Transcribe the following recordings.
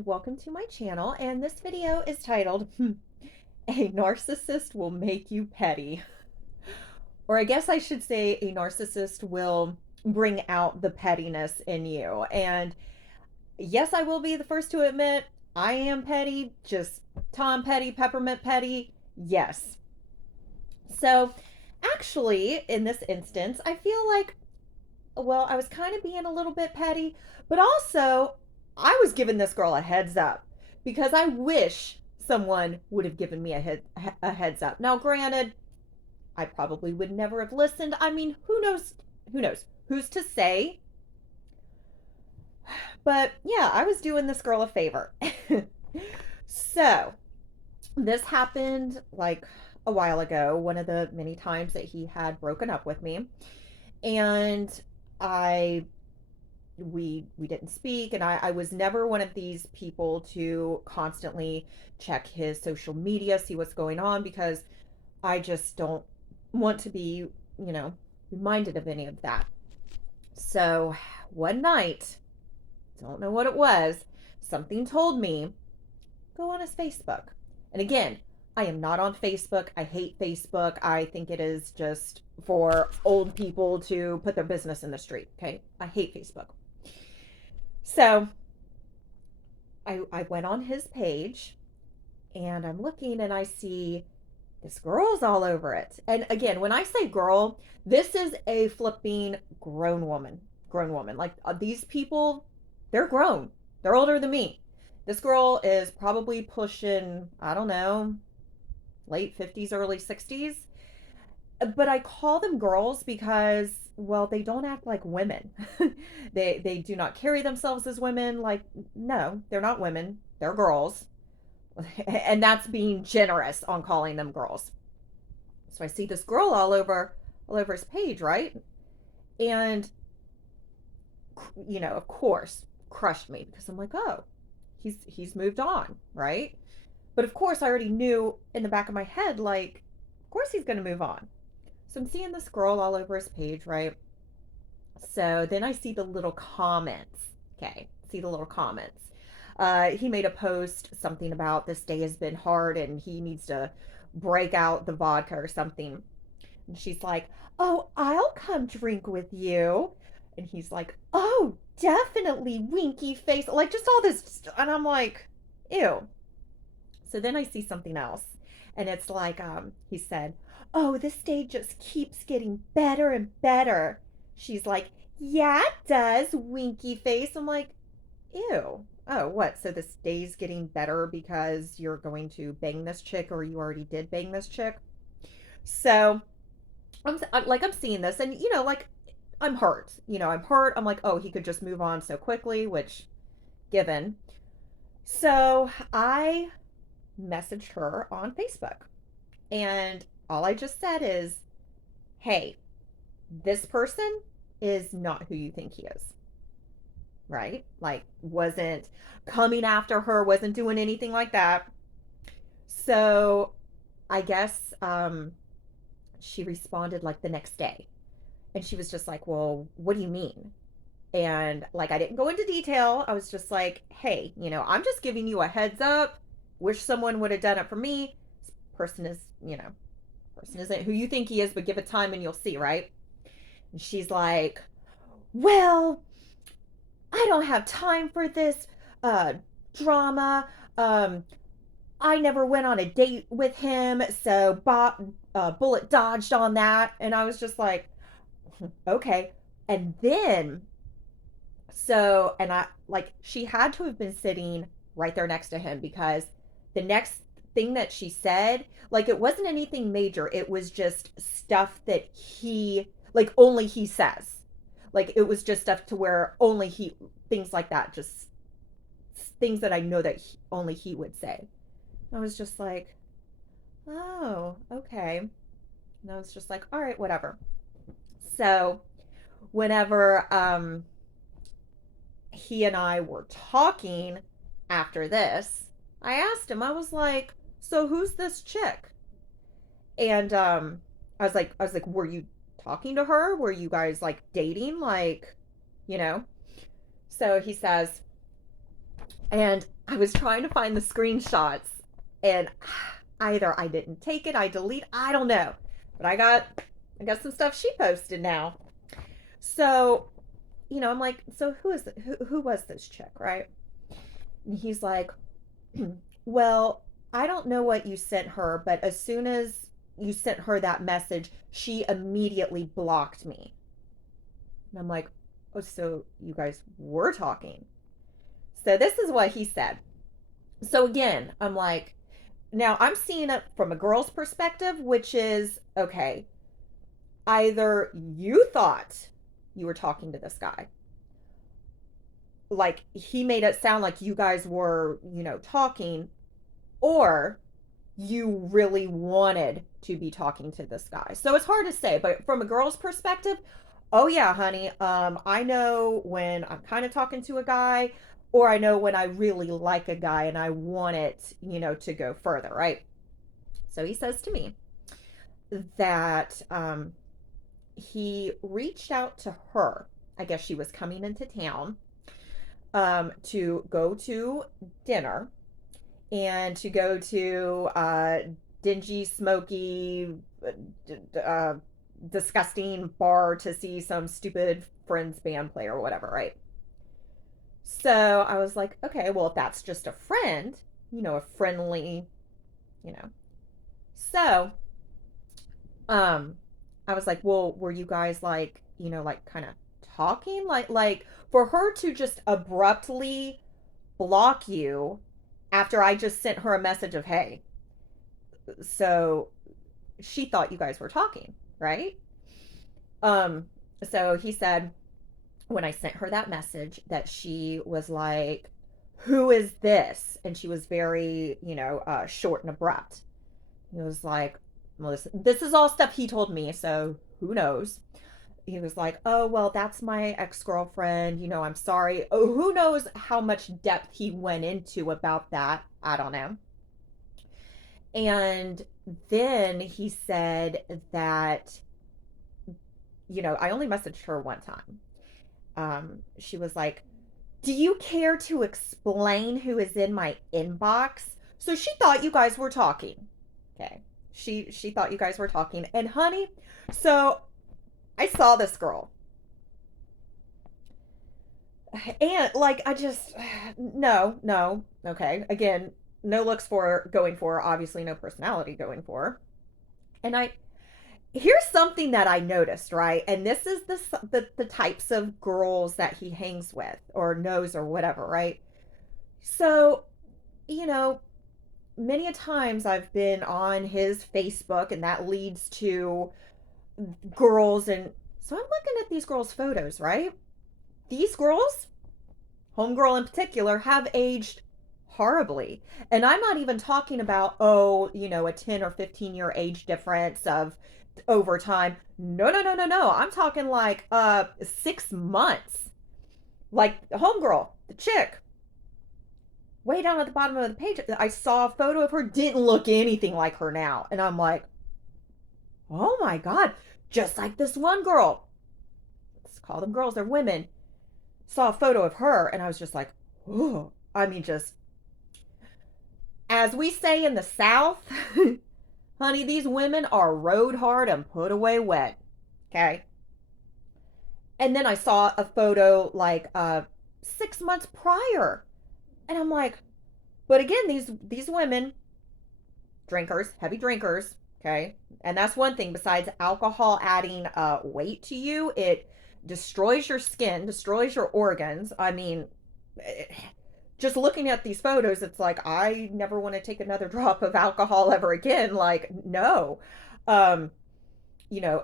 and welcome to my channel. And this video is titled, A Narcissist Will Make You Petty. Or I guess I should say a narcissist will bring out the pettiness in you. And yes, I will be the first to admit I am petty, just Tom Petty, Peppermint Petty. Yes. So actually, in this instance, I feel like, well, I was kind of being a little bit petty, but also I was giving this girl a heads up because I wish someone would have given me a heads up. Now, granted, I probably would never have listened. I mean, who knows? Who knows? Who's to say? But yeah, I was doing this girl a favor. So, this happened like a while ago, one of the many times that he had broken up with me. And I we didn't speak, and I was never one of these people to constantly check his social media, see what's going on, because I just don't want to be, reminded of any of that. So one night, don't know what it was, something told me, go on his Facebook. And again, I am not on Facebook. I hate Facebook. I think it is just for old people to put their business in the street. Okay. I hate Facebook. So I went on his page and I'm looking and I see this girl's all over it. And again, when I say girl, this is a flipping grown woman. Grown woman. Like these people, they're grown. They're older than me. This girl is probably pushing, I don't know, late 50s, early 60s. But I call them girls because, well, they don't act like women. They do not carry themselves as women. Like, no, they're not women. They're girls. And that's being generous on calling them girls. So I see this girl all over his page, right? And of course, crushed me because I'm like, oh, he's moved on, right? But of course, I already knew in the back of my head, like, of course he's going to move on. So I'm seeing this girl all over his page, right? So then I see the little comments. Okay, see the little comments. He made a post, something about this day has been hard and he needs to break out the vodka or something. And she's like, oh, I'll come drink with you. And he's like, oh, definitely, winky face. Like just all this. And I'm like, ew. So then I see something else. And it's like, he said, oh, this day just keeps getting better and better. She's like, yeah, it does, winky face. I'm like, ew. Oh, what? So this day's getting better because you're going to bang this chick or you already did bang this chick? So I'm seeing this and, like, I'm hurt. I'm hurt. I'm like, oh, he could just move on so quickly, which given. So I messaged her on Facebook. And all I just said is, hey, this person is not who you think he is. Right? Like, wasn't coming after her, wasn't doing anything like that. So I guess she responded like the next day. And she was just like, well, what do you mean? And like, I didn't go into detail. I was just like, hey, I'm just giving you a heads up. Wish someone would have done it for me. This person is, person isn't who you think he is, but give it time and you'll see, right? And she's like, well, I don't have time for this drama. I never went on a date with him, so bullet dodged on that. And I was just like, okay. And then, and I, like, she had to have been sitting right there next to him because the next thing that she said, like, it wasn't anything major. It was just stuff that like, only he says. Like, it was just stuff to where only he, things like that, just things that I know that only he would say. I was just like, oh, okay. And I was just like, all right, whatever. So whenever he and I were talking after this, I asked him, I was like, so who's this chick? And I was like, were you talking to her? Were you guys like dating? Like, you know? So he says, and I was trying to find the screenshots, and either I didn't take it, I delete, I don't know. But I got some stuff she posted now. So, I'm like, so who was this chick, right? And he's like, well, I don't know what you sent her, but as soon as you sent her that message, she immediately blocked me. And I'm like, oh, so you guys were talking. So this is what he said. So again, I'm like, now I'm seeing it from a girl's perspective, which is okay, either you thought you were talking to this guy, like he made it sound like you guys were, talking, or you really wanted to be talking to this guy. So it's hard to say, but from a girl's perspective, oh yeah, honey, I know when I'm kind of talking to a guy, or I know when I really like a guy and I want it, to go further, right? So he says to me that he reached out to her. I guess she was coming into town to go to dinner and to go to dingy, smoky, uh, disgusting bar to see some stupid Friends band play or whatever, right? So I was like, okay, well, if that's just a friend, a friendly, you know. So I was like, well, were you guys like, like kind of talking? Like for her to just abruptly block you after I just sent her a message of, hey, so she thought you guys were talking, right? Um, so he said when I sent her that message that she was like, who is this? And she was very, short and abrupt. He was like, well, this is all stuff he told me, so who knows? He was like, oh, well, that's my ex-girlfriend. I'm sorry. Oh, who knows how much depth he went into about that? I don't know. And then he said that, I only messaged her one time. She was like, do you care to explain who is in my inbox? So she thought you guys were talking. Okay. She thought you guys were talking. And honey, so I saw this girl. And like I just no. Okay. Again, no looks for going for, obviously no personality going for. And here's something that I noticed, right? And this is the types of girls that he hangs with or knows or whatever, right? So, you know, many a times I've been on his Facebook and that leads to girls, and so I'm looking at these girls' photos, right? These girls, homegirl in particular, have aged horribly. And I'm not even talking about, oh, a 10 or 15-year age difference of over time. No, no, no, no, no. I'm talking like 6 months. Like the homegirl, the chick, way down at the bottom of the page, I saw a photo of her, didn't look anything like her now. And I'm like, oh my God, just like this one girl. Let's call them girls, they're women. Saw a photo of her and I was just like, oh, I mean, just as we say in the South, honey, these women are rode hard and put away wet. Okay. And then I saw a photo like 6 months prior. And I'm like, but again, these women, drinkers, heavy drinkers, okay? And that's one thing besides alcohol adding weight to you, it destroys your skin, destroys your organs. I mean, just looking at these photos, it's like I never want to take another drop of alcohol ever again. Like, no. Um,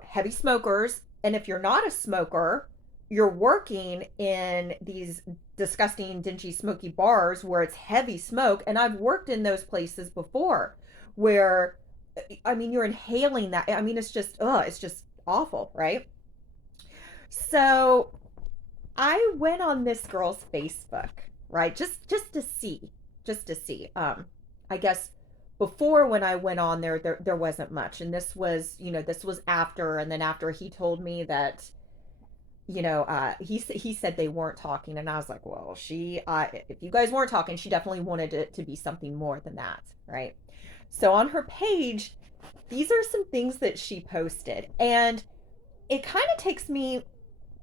heavy smokers. And if you're not a smoker, you're working in these disgusting, dingy, smoky bars where it's heavy smoke. And I've worked in those places before where, I mean, you're inhaling that. I mean, it's just awful, right? So I went on this girl's Facebook, right? Just to see, just to see. I guess before when I went on there wasn't much, and this was after, and then after he told me that he said they weren't talking, and I was like, well, if you guys weren't talking, she definitely wanted it to be something more than that, right? So on her page, these are some things that she posted, and it kind of takes me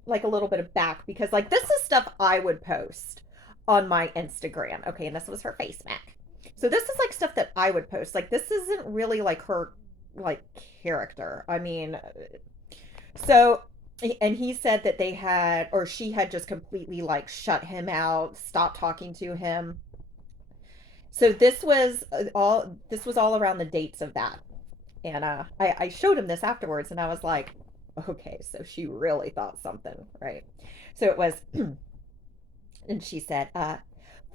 like a little bit of back because like this is stuff I would post on my Instagram. Okay, and this was her face mac. So this is like stuff that I would post. Like this isn't really like her like character. I mean, so and he said that they had or she had just completely like shut him out, stopped talking to him. So this was all around the dates of that. And I showed him this afterwards and I was like, okay, so she really thought something, right? So it was, and she said,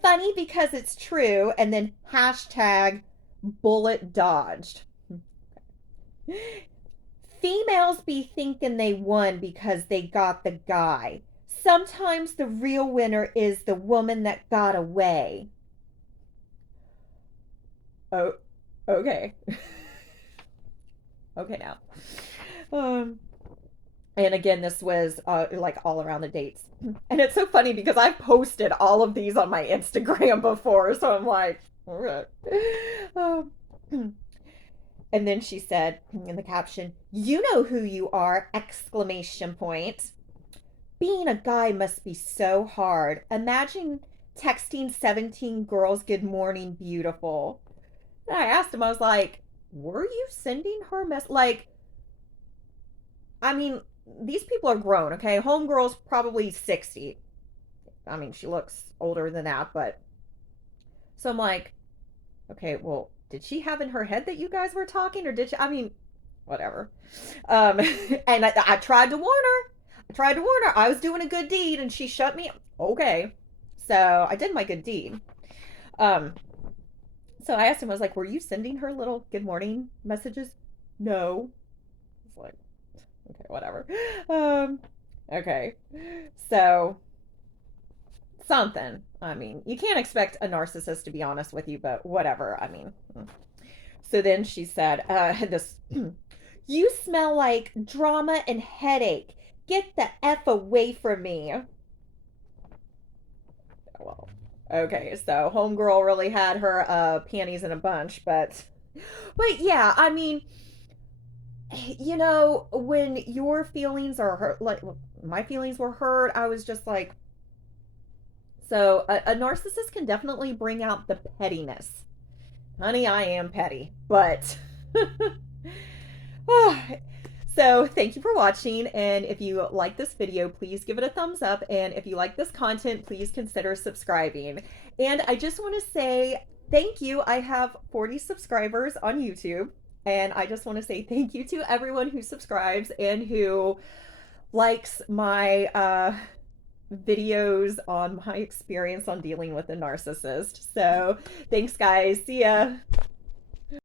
funny because it's true, and then hashtag bullet dodged. Females be thinking they won because they got the guy. Sometimes the real winner is the woman that got away. Oh, okay. Okay, now. Um, and again, this was like all around the dates. And it's so funny because I've posted all of these on my Instagram before, so I'm like, okay. Um, and then she said in the caption, "You know who you are!" Exclamation point. Being a guy must be so hard. Imagine texting 17 girls good morning, beautiful. And I asked him, I was like, were you sending her like, I mean, these people are grown, okay? Homegirl's probably 60. I mean, she looks older than that, but so I'm like, okay, well, did she have in her head that you guys were talking, or did she? I mean, whatever. Um, and I tried to warn her. I tried to warn her. I was doing a good deed, and she shut me. Okay, so I did my good deed. Um, so I asked him. I was like, "Were you sending her little good morning messages?" No. It's like, okay, whatever. Um, okay, so something. I mean, you can't expect a narcissist to be honest with you, but whatever. I mean, so then she said, "This, you smell like drama and headache. Get the f away from me." Well, okay, so homegirl really had her panties in a bunch, but yeah, I mean, when your feelings are hurt, like my feelings were hurt, I was just like, so a narcissist can definitely bring out the pettiness. Honey, I am petty, but so thank you for watching, and if you like this video, please give it a thumbs up, and if you like this content, please consider subscribing. And I just want to say thank you. I have 40 subscribers on YouTube, and I just want to say thank you to everyone who subscribes and who likes my videos on my experience on dealing with a narcissist. So thanks guys, see ya.